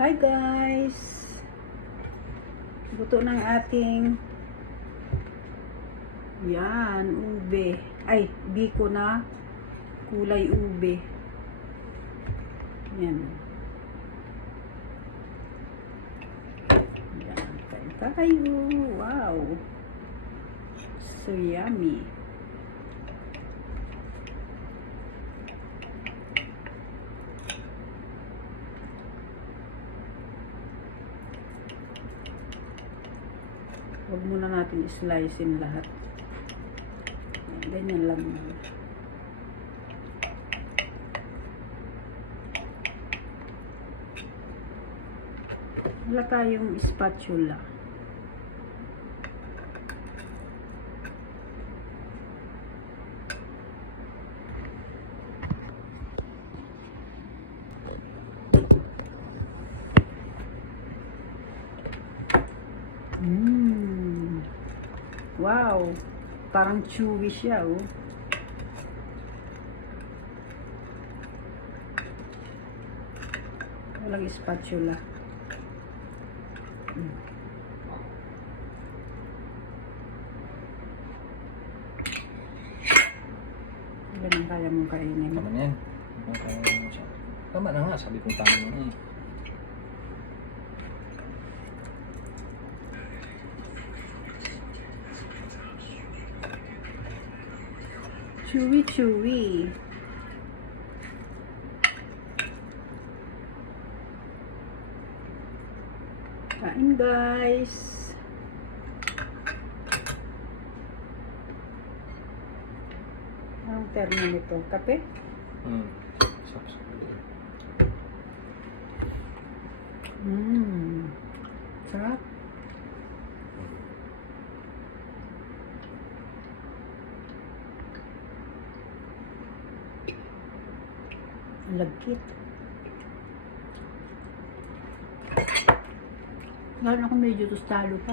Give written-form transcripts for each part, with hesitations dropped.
Hi guys! Luto ng ating yan, ube. Ay, biko na kulay ube. Yan. Yan, kain tayo. Wow! So yummy. Huwag muna natin i-slicein lahat. Ganyan lang. Wala tayong spatula. Wow! Parang chewy siya, oh. Walang spatula. Ilan ang kaya mong kainin? Tama yan. Tama na nga, sabi kong tama na eh. Chewy, chewy. Kain guys. Anong termo nito? Kape? Sarap. Ang lagkit. Lalo ako medyo tostado pa.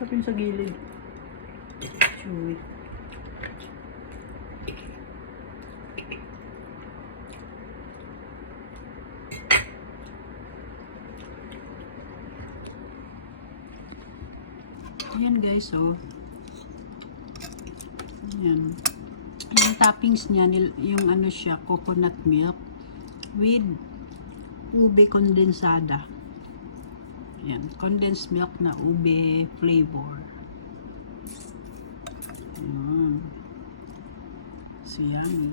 Sarap yung sa gilid. Chewy. Ayan guys, oh. Ayan. Yung toppings niya, yung ano siya, coconut milk with ube kondensada. Ayan, condensed milk na ube flavor. Ayan. So, yan.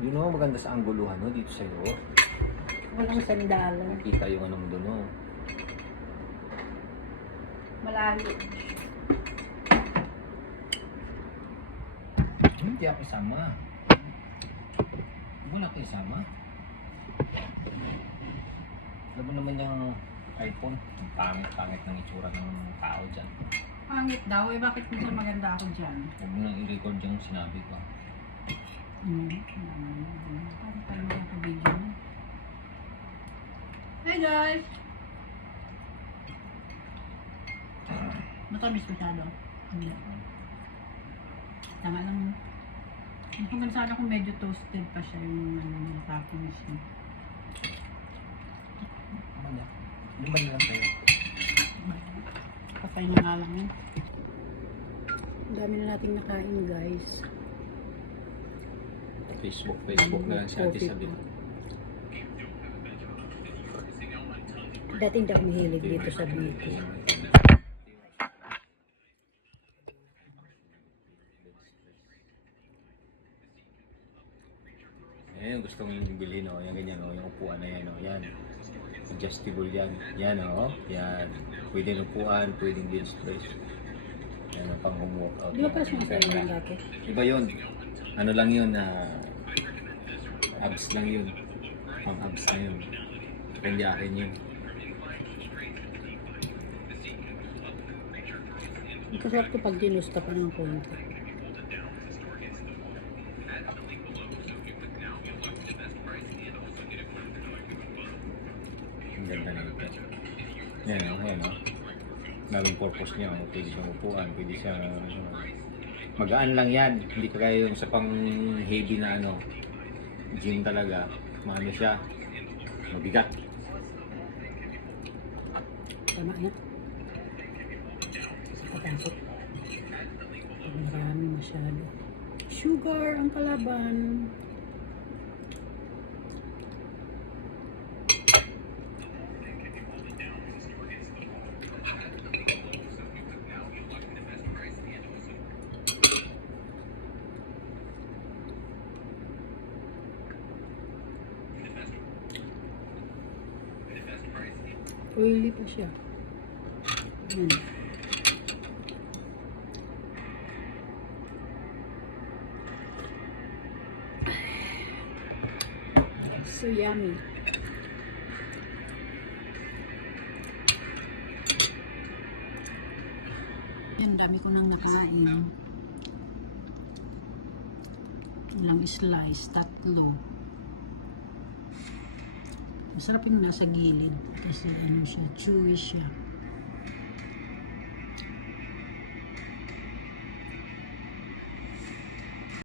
You know, maganda sa angguluhan, no, dito sa'yo. Walang sandalan. Nakita yung anong doon, no. Malayo. Hindi ako isama. Wala ko isama. Alam mo naman yung iPhone, ang pangit ng itsura ng tao dyan. Pangit daw, eh bakit minsan maganda ako dyan? Huwag mo nang i-record yung sinabi ko. Ano pa naman ako video mo? Hey guys! Matamis masyado. Hindi. Tama lang. Hanggang sana kung medyo toasted pa siya yung ano, toppings niya. Ano? Luman na lang tayo. Patay na nga lang yun. Ang dami na nating nakain guys. Facebook na lang si Ate Sabi. Dati hindi ako mahilig dito sa Biko. Ayan, gusto mo yung bilhin, no? Yung ganyan, no? Yung upuan na yan, no? Yan. Adjustable yan. Yan, no? Yan. Pwede upuan, pwedeng bench press. Yan, pang home-workout. Di ba pa siya sa'yo yung dati? Iba yun. Ano lang yun, abs lang yun. Pang abs na yun. Hindi akin yun. Kasarap ko pag ginusta pa ng konti. Ang ganda na ito. Yan o, yan o. Daming pork purpose niya. Pwede siyang upuan, pwede siyang magaan lang yan. Hindi kagaya yung sa pang heavy na gym talaga. Maano siya, mabigat. Tama na. Katakot. Pag marami masyado. Sugar ang kalaban. Oily pa siya. Yan. So yummy. Yan, dami ko nang nakain. Ilang slice, 3. Masarap yung nasa gilid. Kasi ano siya, chewy siya.